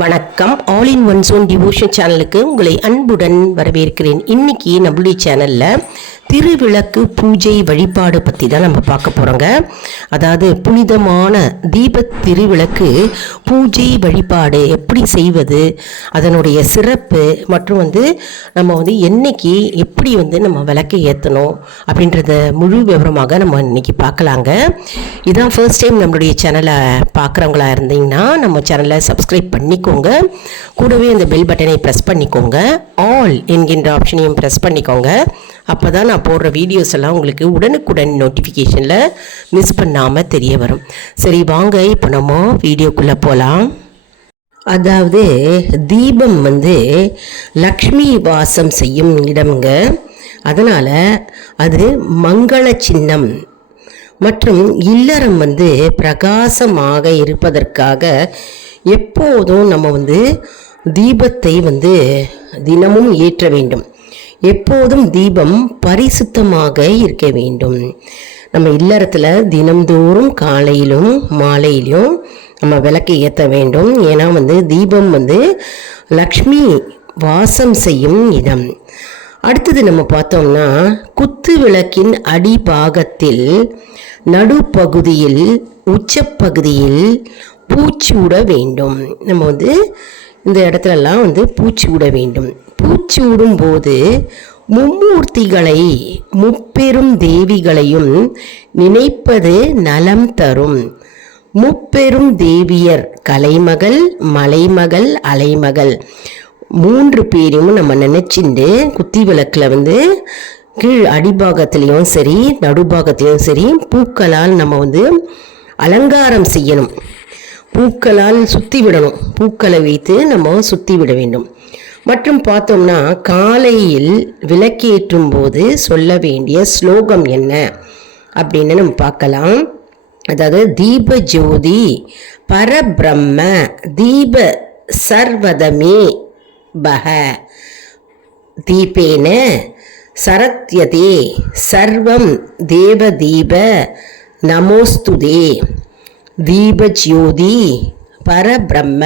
வணக்கம். All in one zone devotion சேனலுக்கு உங்களை அன்புடன் வரவேற்கிறேன். இன்னைக்கு நம்மளுடைய சேனலில் திருவிளக்கு பூஜை வழிபாடு பற்றி தான் நம்ம பார்க்க போகிறோங்க. அதாவது புனிதமான தீப திருவிளக்கு பூஜை வழிபாடு எப்படி செய்வது, அதனுடைய சிறப்பு மற்றும் நம்ம என்னைக்கு எப்படி நம்ம விளக்கு ஏற்றணும் அப்படின்றத முழு விவரமாக நம்ம இன்னைக்கு பார்க்கலாங்க. இதான் ஃபர்ஸ்ட் டைம் நம்மளுடைய சேனலை பார்க்குறவங்களா இருந்தீங்கன்னா நம்ம சேனலை சப்ஸ்கிரைப் பண்ணிக்கோங்க. கூடவே அந்த பெல் பட்டனை ப்ரெஸ் பண்ணிக்கோங்க. ஆல் என்கின்ற ஆப்ஷனையும் ப்ரெஸ் பண்ணிக்கோங்க. அப்போ தான் நான் போடுற வீடியோஸ் எல்லாம் உங்களுக்கு உடனுக்குடன் நோட்டிஃபிகேஷனில் மிஸ் பண்ணாமல் தெரிய வரும். சரி, வாங்க இப்போ நம்ம வீடியோக்குள்ளே போகலாம். அதாவது தீபம் லக்ஷ்மி வாசம் செய்யும் இடம்ங்க. அதனால் அது மங்கள சின்னம் மற்றும் இல்லறம் பிரகாசமாக இருப்பதற்காக எப்போதும் நம்ம தீபத்தை தினமும் ஏற்ற வேண்டும். எப்போதும் தீபம் பரிசுத்தமாக இருக்க வேண்டும். நம்ம இல்லறத்தில் தினம்தோறும் காலையிலும் மாலையிலும் நம்ம விளக்கு ஏற்ற வேண்டும். ஏன்னா தீபம் லக்ஷ்மி வாசம் செய்யும் இடம். அடுத்தது நம்ம பார்த்தோம்னா குத்து விளக்கின் அடிபாகத்தில் நடுப்பகுதியில் உச்சப்பகுதியில் பூச்சி விட வேண்டும். நம்ம இந்த இடத்துலலாம் பூச்சி விட வேண்டும். பூச்சி விடும்போது மும்மூர்த்திகளை முப்பெரும் தேவிகளையும் நினைப்பது நலம் தரும். முப்பெரும் தேவியர் கலைமகள், மலைமகள், அலைமகள் 3 பேரையும் நம்ம நினைச்சிட்டு குத்தி விளக்கில் கீழ் அடிபாகத்திலையும் சரி நடுபாகத்திலையும் சரி பூக்களால் நம்ம அலங்காரம் செய்யணும். பூக்களால் சுற்றி விடணும். பூக்களை வைத்து நம்ம சுற்றி விட வேண்டும். மற்றும் பார்த்தோம்னா காலையில் விளக்கேற்றும் போது சொல்ல வேண்டிய ஸ்லோகம் என்ன அப்படின்னு நம்ம பார்க்கலாம். அதாவது தீப ஜோதி பரபிரம்ம தீப சர்வதமே பக தீபேன சரத்யதே சர்வம் தேவதீப நமோஸ்துதே தீப ஜோதி பரபிரம்ம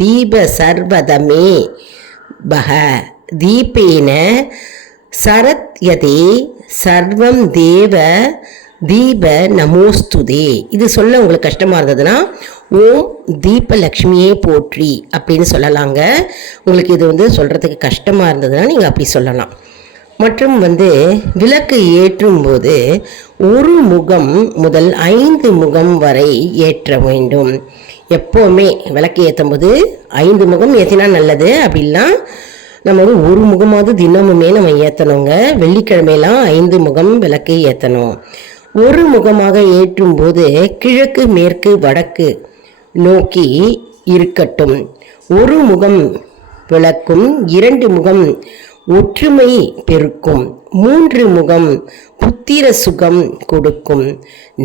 தீப சர்வதமே பக தீபேன சரத்யதே சர்வம் தேவ தீப நமோஸ்துதே. இது சொல்ல உங்களுக்கு கஷ்டமாக இருந்ததுன்னா ஓம் தீபலக்ஷ்மியே போற்றி அப்படின்னு சொல்லலாங்க. உங்களுக்கு இது சொல்கிறதுக்கு கஷ்டமாக இருந்ததுன்னா நீங்கள் அப்படி சொல்லலாம். மற்றும் விளக்கு ஏற்றும் போது 1 முகம் முதல் 5 முகம் வரை ஏற்ற வேண்டும். எப்போவுமே விளக்கு ஏற்றும் போது 5 முகம் ஏற்றினா நல்லது. அப்படிலாம் நம்ம 1 முகமாவது தினமுமே நம்ம ஏற்றணுங்க. வெள்ளிக்கிழமையெல்லாம் 5 முகம் விளக்கு ஏற்றணும். 1 முகமாக ஏற்றும் போது கிழக்கு மேற்கு வடக்கு நோக்கி இருக்கட்டும். 1 முகம் விளக்கும் 2 முகம் ஒற்றுமை பெருக்கும். 3 முகம் புத்திர சுகம் கொடுக்கும்.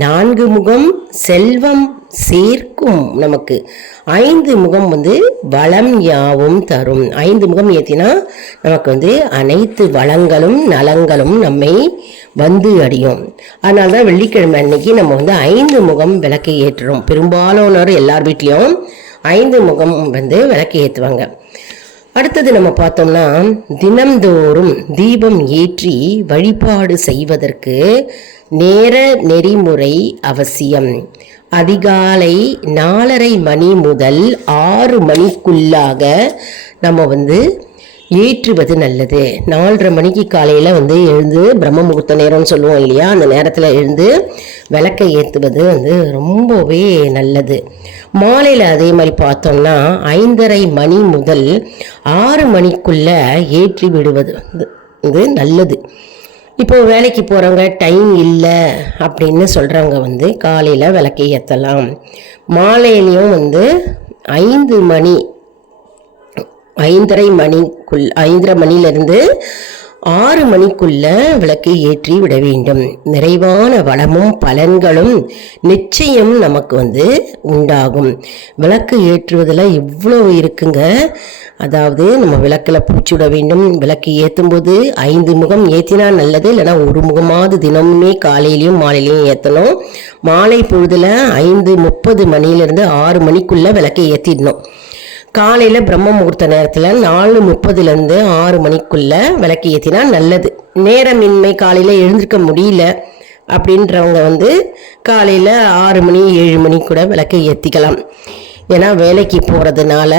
4 முகம் செல்வம் சேர்க்கும். நமக்கு 5 முகம் வளம் யாவும் தரும். 5 முகம் ஏற்றினா நமக்கு அனைத்து வளங்களும் நலங்களும் நம்மை அடையும். அதனால தான் வெள்ளிக்கிழமை அன்னைக்கு நம்ம 5 முகம் விளக்கு ஏற்றுறோம். பெரும்பாலானோர் எல்லார் வீட்லேயும் 5 முகம் விளக்கு ஏற்றுவாங்க. அடுத்தது நம்ம பார்த்தோம்னா தினம்தோறும் தீபம் ஏற்றி வழிபாடு செய்வதற்கு நேர நெறிமுறை அவசியம். அதிகாலை 4:30 மணி முதல் 6 மணிக்குள்ளாக நம்ம ஏற்றுவது நல்லது. 4:30 மணிக்கு காலையில் எழுந்து பிரம்ம முகூர்த்த நேரம்னு சொல்லுவோம் இல்லையா, அந்த நேரத்தில் எழுந்து விளக்கை ஏற்றுவது ரொம்பவே நல்லது. மாலையில் அதே மாதிரி பார்த்தோம்னா 5:30 மணி முதல் 6 மணிக்குள்ளே ஏற்றி விடுவது நல்லது. இப்போது வேலைக்கு போகிறவங்க டைம் இல்லை அப்படின்னு சொல்கிறவங்க காலையில் விளக்கை ஏற்றலாம். மாலையிலையும் 5 மணி 5:30 மணிலேருந்து 6 மணிக்குள்ள விளக்கு ஏற்றி விட வேண்டும். நிறைவான வளமும் பலன்களும் நிச்சயம் நமக்கு உண்டாகும். விளக்கு ஏற்றுவதில் இவ்வளோ இருக்குங்க. அதாவது நம்ம விளக்கில் பூச்சி விட வேண்டும். விளக்கு ஏற்றும் போது 5 முகம் ஏற்றினா நல்லது. இல்லைனா 1 முகமாவது தினமுமே காலையிலையும் மாலையிலையும் ஏற்றணும். மாலை பொழுதில் 5:30 மணிலேருந்து 6 மணிக்குள்ளே விளக்கை ஏற்றிடணும். காலையில் பிரம்ம முகூர்த்த நேரத்தில் 4:30லேருந்து 6 மணிக்குள்ளே விளக்கு ஏற்றினா நல்லது. நேரமின்மை, காலையில் எழுந்திருக்க முடியல அப்படின்றவங்க காலையில் 6 மணி 7 மணி கூட விளக்கு ஏற்றிக்கலாம். ஏன்னா வேலைக்கு போகிறதுனால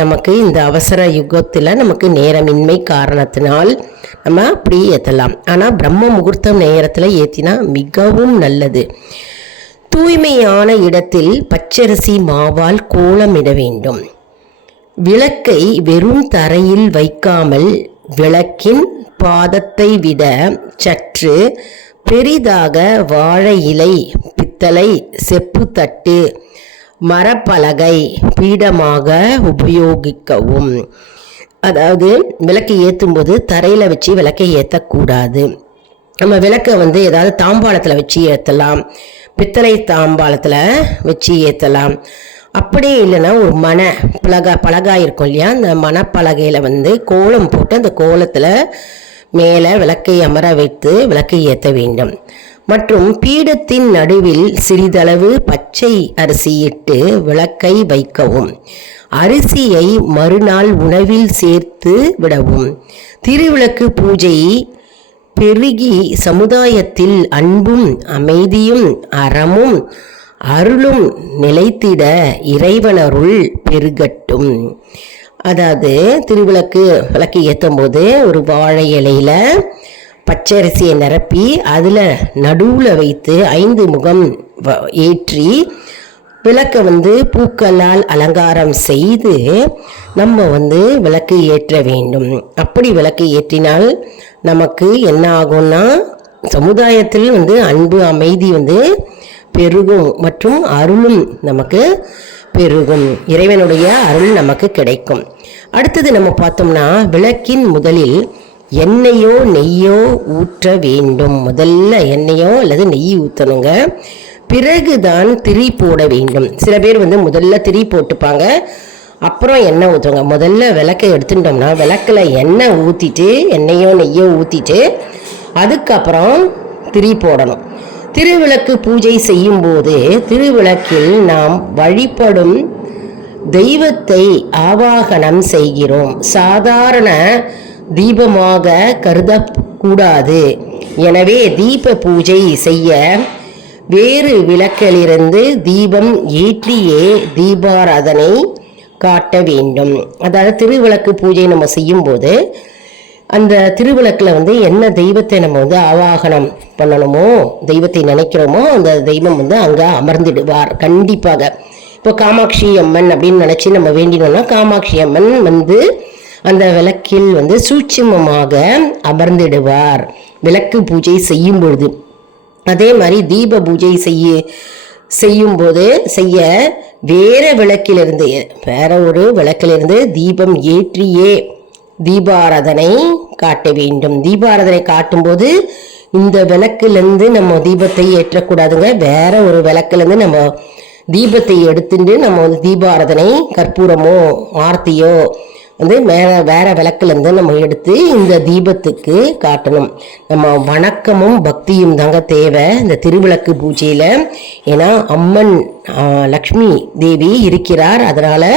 நமக்கு இந்த அவசர யுகத்தில் நமக்கு நேரமின்மை காரணத்தினால் நம்ம அப்படி ஏற்றலாம். ஆனால் பிரம்ம முகூர்த்தம் நேரத்தில் ஏற்றினா மிகவும் நல்லது. தூய்மையான இடத்தில் பச்சரிசி மாவால் கோலமிட வேண்டும். விளக்கை வெறும் தரையில் வைக்காமல் விளக்கின் பாதத்தை விட சற்று பெரிதாக வாழை இலை, பித்தளை, செப்பு தட்டு, மரப்பலகை பீடமாக உபயோகிக்கவும். அதாவது விளக்கை ஏற்றும் போது தரையில் வச்சு விளக்கை ஏற்றக்கூடாது. நம்ம விளக்கை ஏதாவது தாம்பாளத்தில் வச்சு ஏற்றலாம், பித்தளை தாம்பாளத்தில் வச்சு ஏற்றலாம். அப்படியே இல்லைன்னா ஒரு பலகா இருக்கும் இல்லையா, அந்த மணப்பலகையில் கோலம் போட்டு அந்த கோலத்தில் மேலே விளக்கை அமர வைத்து விளக்கை ஏற்ற வேண்டும். மற்றும் பீடத்தின் நடுவில் சிறிதளவு பச்சை அரிசி இட்டு விளக்கை வைக்கவும். அரிசியை மறுநாள் உணவில் சேர்த்து விடவும். திருவிளக்கு பூஜை பெருகி சமுதாயத்தில் அன்பும் அமைதியும் அறமும் அருளும் நிலைத்திட இறைவனருள் பெருகட்டும். அதாவது விளக்கு ஏற்றும் போது ஒரு வாழை இலையில் பச்சரிசியை நிரப்பி அதில் நடுவில் வைத்து 5 முகம் ஏற்றி விளக்கை பூக்களால் அலங்காரம் செய்து நம்ம விளக்கு ஏற்ற வேண்டும். அப்படி விளக்கு ஏற்றினால் நமக்கு என்ன ஆகும்னா, சமுதாயத்தில் அன்பு அமைதி பெருகும் மற்றும் அருளும் நமக்கு பெருகும். இறைவனுடைய அருள் நமக்கு கிடைக்கும். அடுத்தது நம்ம பார்த்தோம்னா, விளக்கின் முதலில் எண்ணெயோ நெய்யோ ஊற்ற வேண்டும். முதல்ல எண்ணெயோ அல்லது நெய் ஊற்றணுங்க. பிறகுதான் திரி போட வேண்டும். சில பேர் முதல்ல திரி போட்டுப்பாங்க, அப்புறம் எண்ணெய் ஊற்றுவாங்க. முதல்ல விளக்கை எடுத்துட்டோம்னா விளக்கில் எண்ணெய் ஊற்றிட்டு, எண்ணெயோ நெய்யோ ஊற்றிட்டு அதுக்கப்புறம் திரி போடணும். திருவிளக்கு பூஜை செய்யும்போது திருவிளக்கில் நாம் வழிபடும் தெய்வத்தை ஆவாகனம் செய்கிறோம். சாதாரண தீபமாக கருதக்கூடாது. எனவே தீப பூஜை செய்ய வேறு விளக்கிலிருந்து தீபம் ஏற்றியே தீபாராதனை காட்ட வேண்டும். அதாவது திருவிளக்கு பூஜை நம்ம செய்யும்போது அந்த திருவிளக்கில் என்ன தெய்வத்தை நம்ம ஆவாகனம் பண்ணணுமோ, தெய்வத்தை நினைக்கிறோமோ, அந்த தெய்வம் அங்கே அமர்ந்திடுவார் கண்டிப்பாக. இப்போ காமாட்சி அம்மன் அப்படின்னு நினச்சி நம்ம வேண்டினோம்னா காமாட்சி அம்மன் அந்த விளக்கில் சூட்சுமமாக அமர்ந்திடுவார் விளக்கு பூஜை செய்யும் பொழுது. அதே மாதிரி தீப பூஜை செய்யும்போது வேற ஒரு விளக்கிலிருந்து தீபம் ஏற்றியே தீபாராதனை காட்ட வேண்டும். தீபாராதனை காட்டும்போது இந்த விளக்குலேருந்து நம்ம தீபத்தை ஏற்றக்கூடாதுங்க. வேற ஒரு விளக்குலேருந்து நம்ம தீபத்தை எடுத்துட்டு நம்ம தீபாராதனை கற்பூரமோ ஆர்த்தியோ வேற விளக்குலேருந்து நம்ம எடுத்து இந்த தீபத்துக்கு காட்டணும். நம்ம வணக்கமும் பக்தியும் தாங்க தேவை இந்த திருவிளக்கு பூஜையில். ஏன்னா அம்மன் லக்ஷ்மி தேவி இருக்கிறார். அதனால்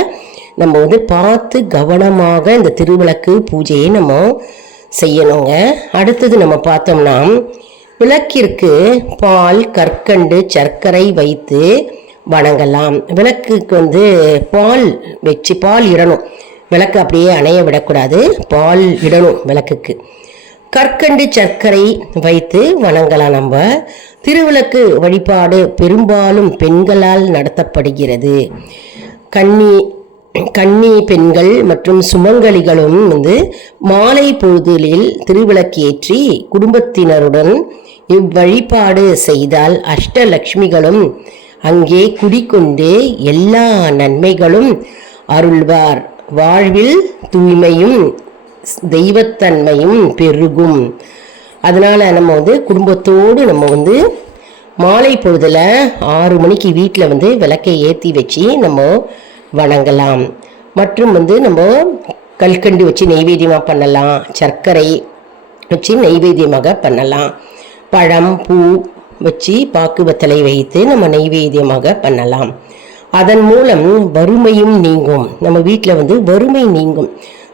நம்ம பார்த்து கவனமாக இந்த திருவிளக்கு பூஜையை நம்ம செய்யணுங்க. அடுத்தது நம்ம பார்த்தோம்னா, விளக்கிற்கு பால், கற்கண்டு, சர்க்கரை வைத்து வணங்கலாம். விளக்குக்கு பால் வச்சு பால் இடணும். விளக்கு அப்படியே அணைய விடக்கூடாது, பால் இடணும் விளக்குக்கு. கற்கண்டு சர்க்கரை வைத்து வணங்கலாம். நம்ம திருவிளக்கு வழிபாடு பெரும்பாலும் பெண்களால் நடத்தப்படுகிறது. கன்னி பெண்கள் மற்றும் சுமங்கலிகளும் மாலை பொழுதில் திருவிளக்கேற்றி குடும்பத்தினருடன் இவ்வழிபாடு செய்தால் அஷ்டலக்ஷ்மிகளும் அங்கே குடிக்கொண்டு எல்லா நன்மைகளும் அருள்வார். வாழ்வில் தூய்மையும் தெய்வத்தன்மையும் பெருகும். அதனால் நம்ம குடும்பத்தோடு நம்ம மாலை பொழுதில் 6 மணிக்கு வீட்டில் விளக்கை ஏற்றி வச்சு நம்ம வணங்கலாம். மற்றும் நம்ம கல்கண்டு வச்சு நெய்வேத்தியமாக பண்ணலாம், சர்க்கரை வச்சு நெய்வேத்தியமாக பண்ணலாம், பழம் பூ வச்சு பாக்கு வெத்தலை வைத்து நம்ம நெய்வேத்தியமாக பண்ணலாம். அதன் மூலம் வறுமையும் நீங்கும். நம்ம வீட்டில் வந்து வறுமை நீங்கும்.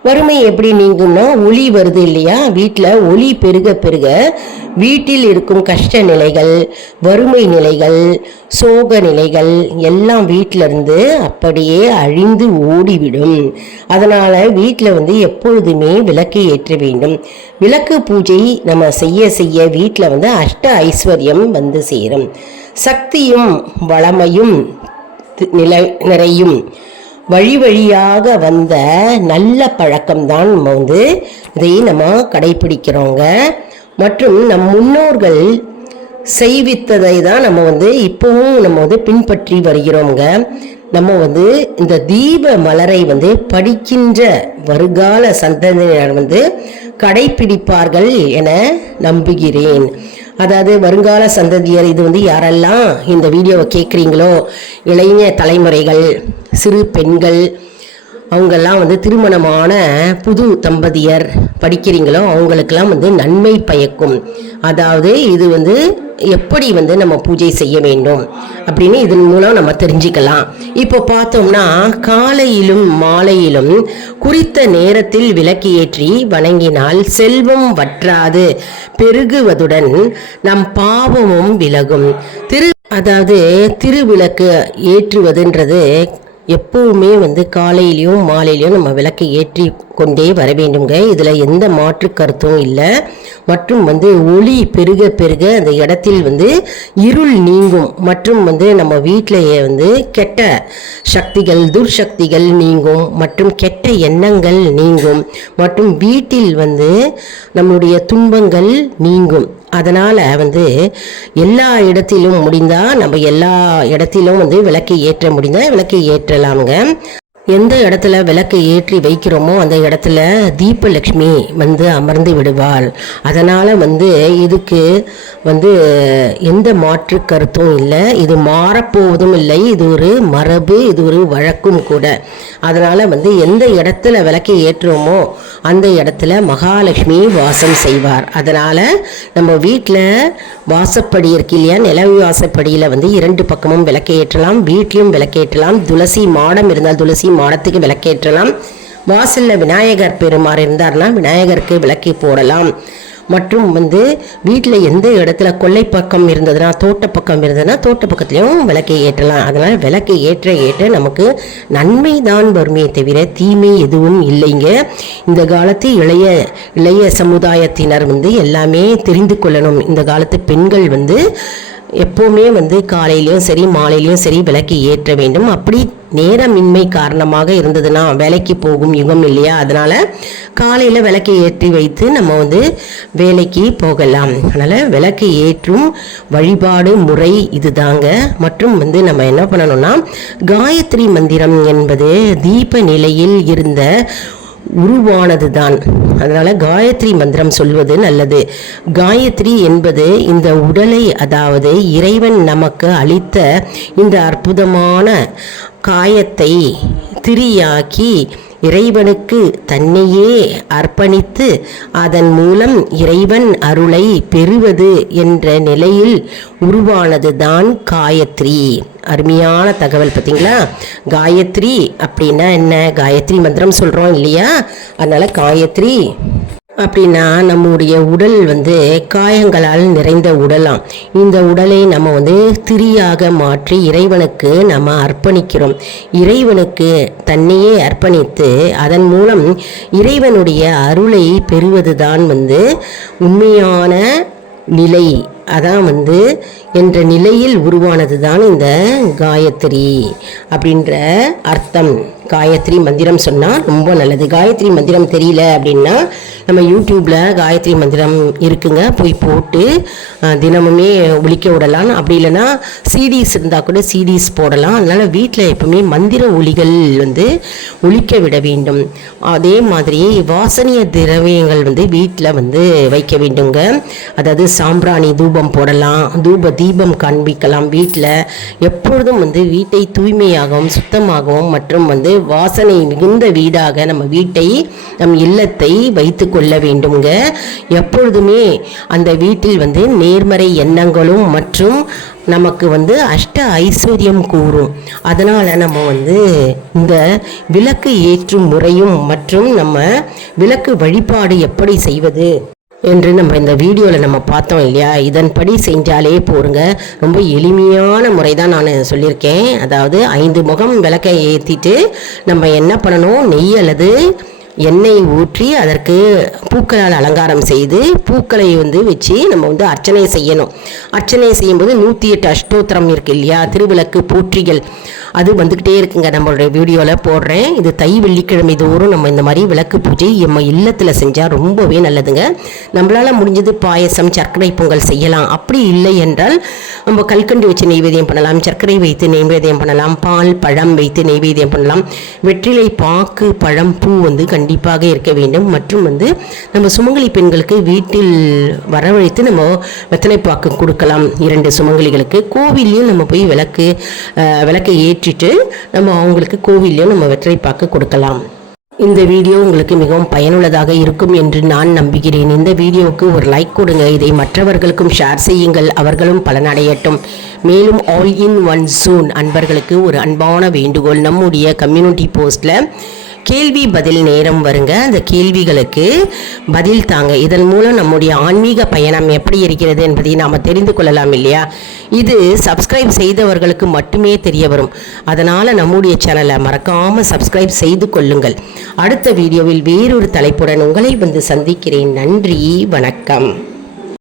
வறுமை எப்படி நீங்கும்னா, ஒளி வருது இல்லையா, வீட்டில் ஒளி பெருக பெருக வீட்டில் இருக்கும் கஷ்ட நிலைகள், வறுமை நிலைகள், சோக நிலைகள் எல்லாம் வீட்டிலிருந்து அப்படியே அழிந்து ஓடிவிடும். அதனால் வீட்டில் வந்து எப்பொழுதுமே விளக்கு ஏற்ற வேண்டும். விளக்கு பூஜை நம்ம செய்ய செய்ய வீட்டில் வந்து அஷ்ட ஐஸ்வர்யம் வந்து சேரும். சக்தியும் வளமையும் நிறையும். வழி வழியாக வந்த நல்ல பழக்கம்தான் நம்ம வந்து இதை நம்ம கடைபிடிக்கிறோங்க. மற்றும் நம் முன்னோர்கள் செய்வித்ததை தான் நம்ம வந்து இப்போவும் நம்ம வந்து பின்பற்றி வருகிறோங்க. நம்ம வந்து இந்த தீப மலரை வந்து படிக்கின்ற வருங்கால சந்ததியினர் வந்து கடைபிடிப்பார்கள் என நம்புகிறேன். அதாவது வருங்கால சந்ததியர், இது வந்து யாரெல்லாம் இந்த வீடியோவை கேட்குறீங்களோ, இளைஞ தலைமுறைகள், சிறு பெண்கள், அவங்கெல்லாம் வந்து திருமணமான புது தம்பதியர் படிக்கிறீங்களோ அவங்களுக்கெல்லாம் வந்து நன்மை பயக்கும். அதாவது இது வந்து எப்படி வந்து நம்ம பூஜை செய்ய வேண்டும் அப்படின்னு இதன் மூலம் நம்ம தெரிஞ்சுக்கலாம். இப்போ பார்த்தோம்னா, காலையிலும் மாலையிலும் குறித்த நேரத்தில் விளக்கு ஏற்றி வணங்கினால் செல்வம் வற்றாது பெருகுவதுடன் நம் பாவமும் விலகும். அதாவது திருவிளக்கு ஏற்றுவதுன்றது எப்பவுமே வந்து காலையிலையும் மாலையிலையும் நம்ம விளக்கை ஏற்றி கொண்டே வர வேண்டுங்க. இதில் எந்த மாற்று கருத்தும் இல்லை. மற்றும் வந்து ஒளி பெருக பெருக அந்த இடத்தில் வந்து இருள் நீங்கும். மற்றும் வந்து நம்ம வீட்டிலேயே வந்து கெட்ட சக்திகள், துர்சக்திகள் நீங்கும். மற்றும் கெட்ட எண்ணங்கள் நீங்கும். மற்றும் வீட்டில் வந்து நம்மளுடைய துன்பங்கள் நீங்கும். அதனால் வந்து எல்லா இடத்திலும் முடிந்தால் நம்ம எல்லா இடத்திலும் வந்து விளக்கை ஏற்ற முடிந்தால் விளக்கை ஏற்றலாமுங்க. எந்த இடத்துல விளக்கு ஏற்றி வைக்கிறோமோ அந்த இடத்துல தீபலட்சுமி வந்து அமர்ந்து விடுவாள். அதனால் வந்து இதுக்கு வந்து எந்த மாற்று கருத்தும் இல்லை. இது மாறப்போவதும் இல்லை. இது ஒரு மரபு, இது ஒரு வழக்கும் கூட. அதனால் வந்து எந்த இடத்துல விளக்கை ஏற்றுவோமோ அந்த இடத்துல மகாலட்சுமி வாசம் செய்வார். அதனால் நம்ம வீட்டில் வாசப்படி இருக்கு இல்லையா, நிலவு வாசப்படியில் வந்து 2 பக்கமும் விளக்கை ஏற்றலாம். வீட்லையும் விளக்கேற்றலாம். துளசி மாடம் இருந்தால் துளசி மாடத்துக்கு விளக்கேற்றலாம். வாசலில் விநாயகர் பெருமாறு இருந்தார்னா விநாயகருக்கு விளக்கி போடலாம். மற்றும் வந்து வீட்டில் எந்த இடத்துல கொல்லை பக்கம் இருந்ததுன்னா, தோட்ட பக்கம் இருந்ததுன்னா தோட்ட பக்கத்துலேயும் விளக்கை ஏற்றலாம். அதனால் விளக்கை ஏற்ற ஏற்ற நமக்கு நன்மை தான் வருமே தவிர தீமை எதுவும் இல்லைங்க. இந்த காலத்து இளைய சமுதாயத்தினர் வந்து எல்லாமே தெரிந்து கொள்ளணும். இந்த காலத்து பெண்கள் வந்து எப்போவுமே வந்து காலையிலையும் சரி மாலையிலையும் சரி விளக்கு ஏற்ற வேண்டும். அப்படி நேரமின்மை காரணமாக இருந்ததுன்னா, வேலைக்கு போகும் யுகம் இல்லையா, அதனால் காலையில் விளக்கை ஏற்றி வைத்து நம்ம வந்து வேலைக்கு போகலாம். அதனால் விளக்கு ஏற்றும் வழிபாடு முறை இது தாங்க. மற்றும் வந்து நம்ம என்ன பண்ணணும்னா, காயத்ரி மந்திரம் என்பது தீப நிலையில் இருந்த உருவானது தான். அதனால் காயத்ரி மந்திரம் சொல்வது நல்லது. காயத்ரி என்பது இந்த உடலை, அதாவது இறைவன் நமக்கு அளித்த இந்த அற்புதமான காயத்தை திரியாக்கி இறைவனுக்கு தன்னையே அர்ப்பணித்து அதன் மூலம் இறைவன் அருளை பெறுவது என்ற நிலையில் உருவானது தான் காயத்ரி. அருமையான தகவல் பார்த்தீங்களா. காயத்ரி அப்படின்னா என்ன, காயத்ரி மந்திரம் சொல்கிறோம் இல்லையா, அதனால் காயத்ரி அப்படின்னா நம்முடைய உடல் வந்து காயங்களால் நிறைந்த உடலாம். இந்த உடலை நம்ம வந்து திரியாக மாற்றி இறைவனுக்கு நம்ம அர்ப்பணிக்கிறோம். இறைவனுக்கு தன்னையே அர்ப்பணித்து அதன் மூலம் இறைவனுடைய அருளை பெறுவது தான் வந்து உண்மையான நிலை. அதான் வந்து என்ற நிலையில் உருவானது தான் இந்த காயத்ரி அப்படின்ற அர்த்தம். காயத்ரி மந்திரம் சொன்னால் ரொம்ப நல்லது. காயத்ரி மந்திரம் தெரியல அப்படின்னா நம்ம யூடியூப்பில் காயத்ரி மந்திரம் இருக்குங்க, போய் போட்டு தினமுமே ஒலிக்க விடலாம். அப்படி இல்லைன்னா சிடிஸ் இருந்தால் கூட சிடிஸ் போடலாம். அதனால் வீட்டில் எப்பவுமே மந்திர ஒலிகள் வந்து ஒலிக்க விட வேண்டும். அதே மாதிரி வாசனைய திரவியங்கள் வந்து வீட்டில் வந்து வைக்க வேண்டுங்க. அதாவது சாம்பிராணி தூபம் போடலாம், தீபம் காண்பிக்கலாம். வீட்டில் எப்பொழுதும் வந்து வீட்டை தூய்மையாகவும் சுத்தமாகவும் மற்றும் வந்து வாசனை மிகுந்த வீடாக நம்ம வீட்டை, நம் இல்லத்தை வைத்து கொள்ள வேண்டுங்க. எப்பொழுதுமே அந்த வீட்டில் வந்து நேர்மறை எண்ணங்களும் மற்றும் நமக்கு வந்து அஷ்ட ஐஸ்வர்யம் கூறும். அதனால் நம்ம வந்து இந்த விளக்கு ஏற்றும் முறையும் மற்றும் நம்ம விளக்கு வழிபாடு எப்படி செய்வது என்று நம்ம இந்த வீடியோவில் நம்ம பார்த்தோம் இல்லையா. இதன்படி செஞ்சாலே போருங்க. ரொம்ப எளிமையான முறை தான் நான் சொல்லியிருக்கேன். அதாவது 5 முகம் விளக்கை ஏற்றிட்டு நம்ம என்ன பண்ணணும், நெய் அல்லது எண்ணெய் ஊற்றி அதற்கு பூக்களால் அலங்காரம் செய்து பூக்களை வந்து வச்சு நம்ம வந்து அர்ச்சனை செய்யணும். அர்ச்சனை செய்யும்போது 108 அஷ்டோத்திரம் இருக்கு இல்லையா, திருவிளக்கு போற்றிகள், அது வந்துக்கிட்டே இருக்குங்க. நம்மளுடைய வீடியோவில் போடுறேன். இது தை வெள்ளிக்கிழமை தோறும் நம்ம இந்த மாதிரி விளக்கு பூஜை நம்ம இல்லத்தில் செஞ்சால் ரொம்பவே நல்லதுங்க. நம்மளால் முடிஞ்சது பாயசம், சர்க்கரை பொங்கல் செய்யலாம். அப்படி இல்லை என்றால் நம்ம கல்கண்டு வச்சு நெய்வேத்தியம் பண்ணலாம், சர்க்கரை வைத்து நெய்வேத்தியம் பண்ணலாம், பால் பழம் வைத்து நெய்வேத்தியம் பண்ணலாம். வெற்றிலை பாக்கு பழம் பூ வந்து கண்டிப்பாக இருக்க வேண்டும். மற்றும் வந்து நம்ம சுமங்கலி பெண்களுக்கு வீட்டில் வரவழைத்து நம்ம வெத்தலை பாக்கு கொடுக்கலாம். 2 சுமங்கலிகளுக்கு கோவிலையும் நம்ம போய் விளக்கை ஏற்றிட்டு நம்ம அவங்களுக்கு கோவிலையும் நம்ம வெத்தலை பாக்கு கொடுக்கலாம். இந்த வீடியோ உங்களுக்கு மிகவும் பயனுள்ளதாக இருக்கும் என்று நான் நம்புகிறேன். இந்த வீடியோவுக்கு ஒரு லைக் கொடுங்க. இதை மற்றவர்களுக்கும் ஷேர் செய்யுங்கள், அவர்களும் பலனடையட்டும். மேலும் ஆல் இன் ஒன் ஜோன் அன்பர்களுக்கு ஒரு அன்பான வேண்டுகோள், நம்முடைய கம்யூனிட்டி போஸ்டில் கேள்வி பதில் நேரம் வருங்க. அந்த கேள்விகளுக்கு பதில் தாங்க. இதன் மூலம் நம்முடைய ஆன்மீக பயணம் எப்படி இருக்கிறது என்பதை நாம் தெரிந்து கொள்ளலாம் இல்லையா. இது சப்ஸ்கிரைப் செய்தவர்களுக்கு மட்டுமே தெரிய வரும். அதனால் நம்முடைய சேனலை மறக்காமல் சப்ஸ்கிரைப் செய்து கொள்ளுங்கள். அடுத்த வீடியோவில் வேறொரு தலைப்புடன் உங்களை வந்து சந்திக்கிறேன். நன்றி, வணக்கம்.